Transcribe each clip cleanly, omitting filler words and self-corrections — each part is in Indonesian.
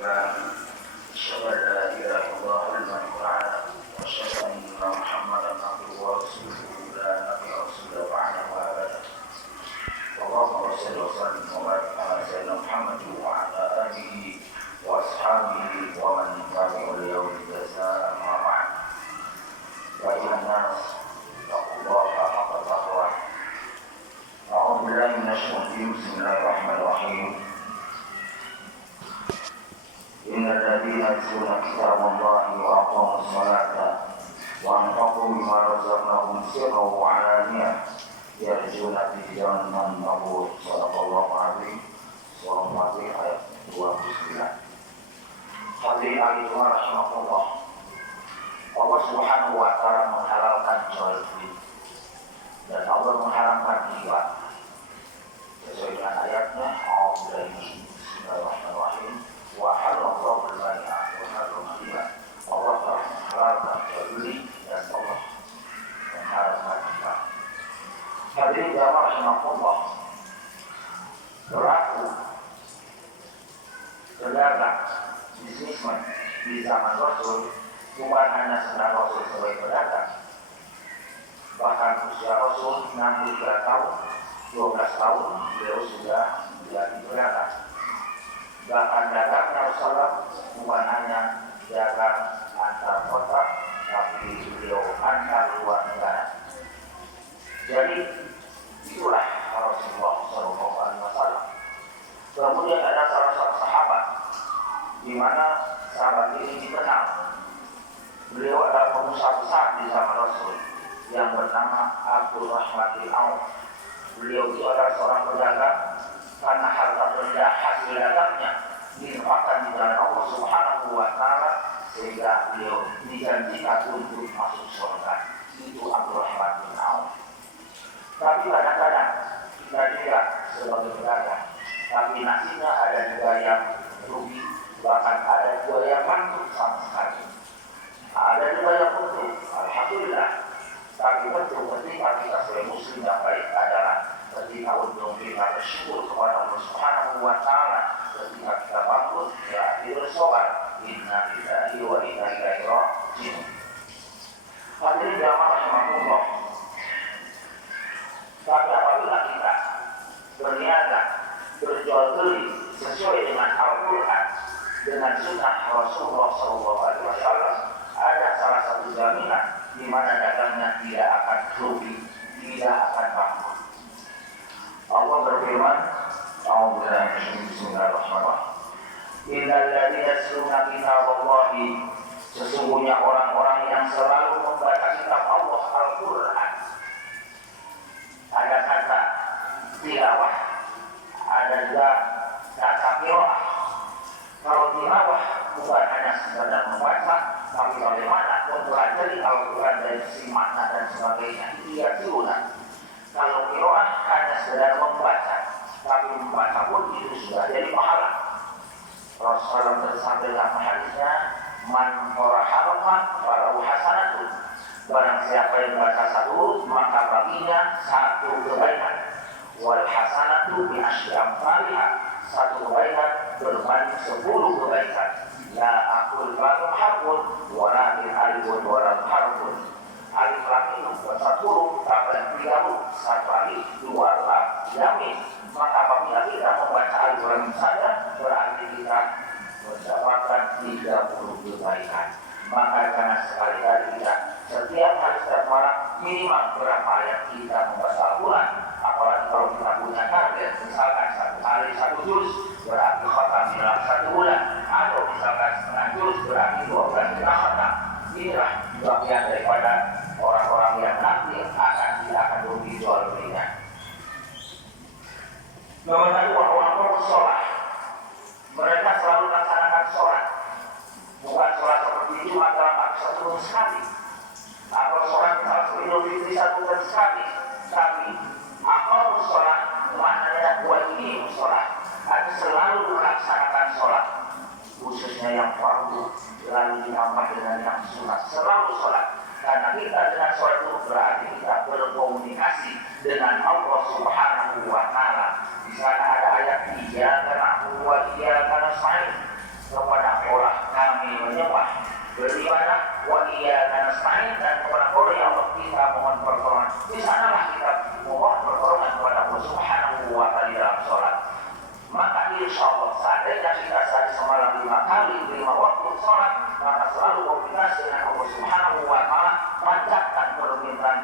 لله أشهد أن لا إله إلا الله الملك الأعلى وأشهد أن محمدا عبده ورسوله لا نبي رسول بعده أبدا اللهم صل وسلم وبارك على سيدنا محمد وعلى آله وأصحابه ومن تبعهم ليوم الجزاء أما بعد أيها الناس اتقوا الله حق تقواه أعوذ بالله من الشيطان الرجيم بسم الله الرحمن الرحيم إن الذين يتلون كتاب الله وأقاموا الصلاة وأنفقوا مما رزقناهم سرا وعلانية يرجون تجارة مبور صدق الله العظيم surah Al-Fatihah ayat 29. Hadirin Allah rahimakumullah. Allah Subhanahu wa taala menghalalkan jual beli dan Allah mengharamkan riba. Sesuai dengan ayatnya, Bismillahirrahmanirrahim. Wa halallahu al-bai'a wa harrama riba. Allah telah menghalalkan jual beli dan Allah mengharamkan riba. Hadirin jamaah rahimakumullah. Berlaku pedagang bisnismen di zaman Rasul bukan hanya sekedar Rasul sebagai pedagang, bahkan usia Rasul 63 tahun, 12 tahun beliau sudah menjadi pedagang. Bahkan dagangnya Rasulullah bukan hanya dagang antar kota, tapi beliau antar luar negara. Jadi itulah Rasulullah SAW. Kemudian ada salah satu sahabat di mana sahabat ini dikenal. Beliau adalah pengusaha besar di zaman Rasul yang bernama Abdul Rahman bin Auf. Beliau itu adalah seorang pedagang karena harta benda hasil dagangnya diinfakkan di jalan Allah Subhanahu wa taala sehingga beliau dijanjikan untuk masuk surga. Itu Abdul Rahman bin Auf. Tapi kadang-kadang kita juga sebagai pedagang, tapi nasibnya ada juga yang rugi, bahkan ada juga yang bangkrut sama sekali. Ada juga yang untung, alhamdulillah. Tapi betul ketika kita sebagai muslim yang baik adalah ketika untung kita bersyukur kepada Allah Subhanahu wa taala. Ketika kita bangkrut, ya bersoal, inna lillahi wa inna ilaihi raji'un. Hadirin jamaah rahimakumullah. Tapi apabila kita berniaga, berjual beli sesuai dengan Al-Quran, dengan sunnah Rasulullah SAW, ada salah satu jaminan di mana dagangnya tidak akan rugi, tidak akan bangkrut. Allah berfirman, Bismillahirrahmanirrahim. Innal ladzina yatluna kitaballahi, sesungguhnya orang-orang yang selalu membaca kitab Allah Al-Quran. Ada kata tilawah, ada juga kata qiraah. Kalau tilawah bukan hanya sekedar membaca, tapi bagaimana mempelajari Al-Quran dari sisi makna dan sebagainya. Ia tiluna. Kalau qiraah hanya sekedar membaca, tapi membaca pun itu sudah jadi pahala. Rasulullah bersabda dalam hadisnya, man qara'a harfan falahu hasanatun. Barang siapa yang baca satu huruf maka baginya satu kebaikan. Wal hasanatu bi asyri amsalha, satu kebaikan berbanding 10 kebaikan. La aqul lam harfun walakin alifun wa lam harfun. Alif lam itu satu huruf, tapi 3 huruf, satu alif, 2 lam, yamin. Maka apabila kita membaca alif lam saja berarti kita mendapatkan 30 kebaikan. Maka jangan sekali-kali kita setiap hari setiap malam minimal berapa ayat kita membaca Al-Quran. Apalagi kalau kita punya target, misalkan satu hari 1 juz berarti khatam dalam 1 bulan, atau misalkan setengah juz berarti 12 kita khatam. Inilah bagian daripada orang-orang yang nanti tidak akan rugi jual belinya. Nomor 2, orang-orang sholat. Mereka selalu melaksanakan sholat. Bukan sholat seperti itu dalam waktu 1 bulan sekali, atau sholat misalnya Idul Fitri 1 bulan sekali. Tapi aqamus sholat maknanya wajib sholat, ada selalu melaksanakan sholat, khususnya yang fardu, lalu ditambah dengan yang sunat, selalu sholat. Karena kita dengan sholat itu berarti kita berkomunikasi dengan Allah Subhanahu wa taala. Di sana ada ayat 3 karena wa 3 karena sa'in. kepada kami menyembah, beribadah, wa iyyaka nasta'in, dan kepada Engkau ya Allah kita mohon pertolongan. Di sanalah kita mohon pertolongan kepada Allah Subhanahu wa taala dalam salat. Maka insya Allah seandainya kita sehari semalam 5 kali 5 waktu sholat, maka selalu komunikasi dengan Allah Subhanahu wa taala, panjatkan permintaan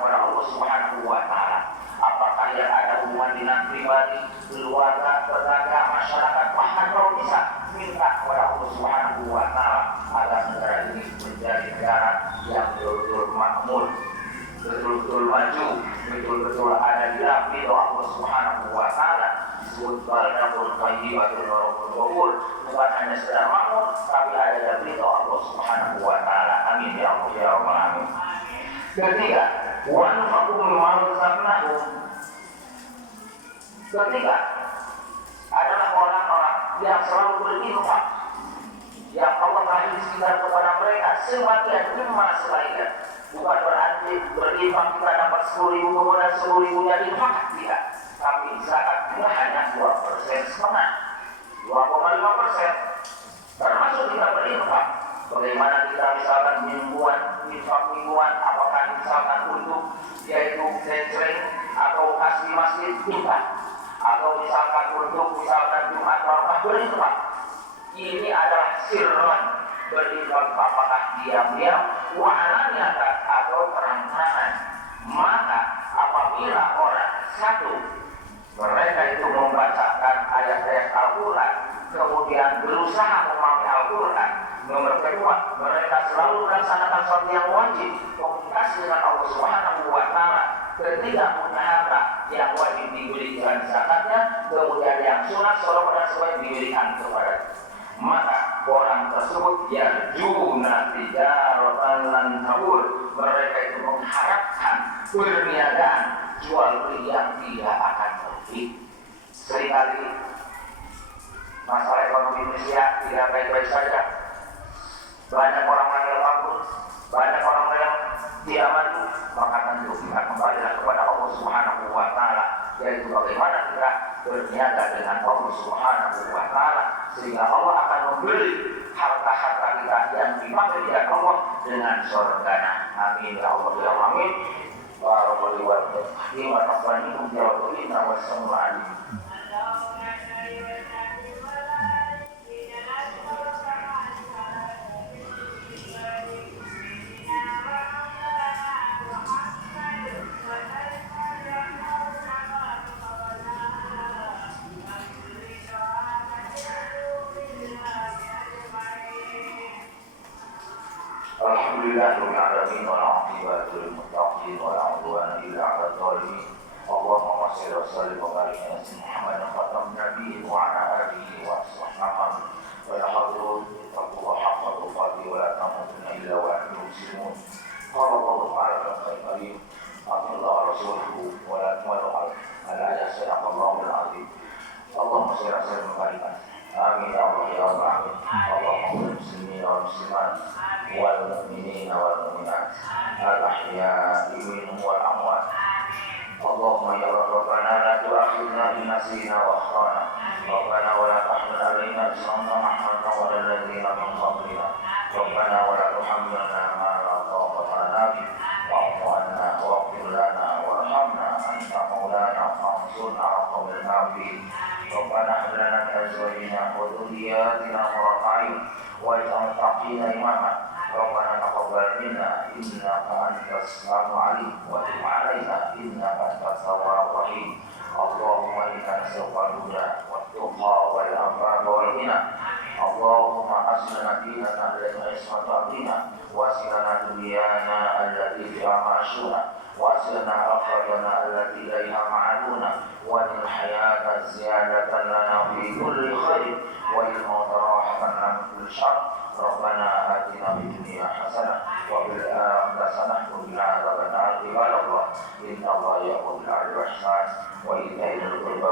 kepada Allah Subhanahu wa taala. Apakah yang ada hubungan dinas pribadi, keluarga, tetangga, masyarakat, bahkan kalau bisa minta kepada Allah Subhanahu wa taala agar negara ini menjadi negara yang betul-betul makmur, betul-betul maju, betul-betul ada di dalam ridho Allah Subhanahu wa taala. Disebut baladun thayyibatun wa rabbun ghafur, bukan hanya sekedar makmur tapi ada dalam ridho Allah Subhanahu wa taala. Amin ya Allah ya rabbal alamin. Ketiga, wa anfaqu mimma razaqnahum. Ketiga adalah orang-orang yang selalu berinfak, yang Allah telah izinkan kepada mereka sebagian mimma selainnya. Bukan berarti berinfak kita dapat 10.000 kemudian 10.000-nya diinfak, tidak. Tapi zakat kita hanya 2% setengah, 2,5%. Termasuk kita berinfak. Bagaimana kita misalkan infak mingguan, apakah misalkan untuk yaitu catering atau kasih masjid infak, atau misalkan untuk misalkan Jumat Barokah berinfak. Ini adalah sirran berinfak, apakah diam-diam, wahaniyatan atau terang-terangan. Maka apabila orang satu mereka itu membacakan ayat-ayat Al-Quran, kemudian berusaha memahami Al-Quran. Nomor kedua, mereka selalu melaksanakan sesuatu yang wajib, komunikasi dengan Allah Subhanahu wa taala. Ketiga, punya harta yang wajib diberikan zakatnya, kemudian yang sunat sholawat dan sebagainya diberikan kepada. Maka orang tersebut yarjuna tijaratan lan tabur, mereka itu mengharapkan perniagaan jual beli yang tidak akan rugi. Seringkali masalah ekonomi Indonesia tidak baik-baik saja. Banyak orang yang bangkrut, banyak orang yang tidak maju, maka tentu kita kembalilah kepada Allah Subhanahu wa taala, yaitu bagaimana kita berniaga dengan Allah Subhanahu wa taala sehingga Allah akan memberi harta-harta kita yang dipakai di jalan Allah dengan surganya. Amin ya Allah ya amin. Wa rabbil alamin wa taqabbal ya rabbina wa sallallahu alaihi. Alhamdulillahirabbil alamin wa aqibatu lil muttaqin wa la udwana illa 'alal zalimin. Allahumma shalli wa sallim wa barik ala Muhammadin khatamin nabiyyin wa ala alihi wa sahbihi wa la hadrun taqwa haqqa tuqatih wa la tamutunna illa wa antum muslimun. Qala Allahu ta'ala fil karim atii'u rasulahu wa la tu'minu ala yasraqallahu al-'azim. Allahumma shalli wa sallim wa barik. Amin ya Allah ya rabbal alamin. Allahumma muslimin wa muslimat wal mu'minina wal mu'minat al-ahya'i minhum wal amwat. Allahumma ya Rabbana la tu'akhidna in nasina wa akhtana. Rabbana wa la tahmil 'alaina isran kama hamaltahu 'ala alladziina min qablina. Rabbana wa la tuhammilna ma la taqata lana bihi wa'fu 'anna waghfir lana warhamna anta maulana fansurna 'alal qawmil kafirin. Rabbana hab lana min azwajina wa dhurriyyatina qurrata a'yun waj'alna lil-muttaqina imama. Rabbana taqabbal minna innaka antas samiul 'alim wa tub 'alaina innaka antat tawwabur rahim. Allahumma inna nas'aluka al-huda wat-tuqa wal-afafa wal-ghina. Allahumma aslina dinana alladhi ismatu amrina wa aslina dunyana allati fiha ma'ashuna wa aslina akhirana allati ilayha ma'aduna wa lil hayata ziyadatan lana fi kulli khair wa lil mauti rahatan lana min kulli syarr. Rabbana atina fid dunya hasanah wa fil akhirati hasanah wa qina adzabannar. Innallaha ya'muru bil 'adli wal ihsan wa ita'i dzil qurba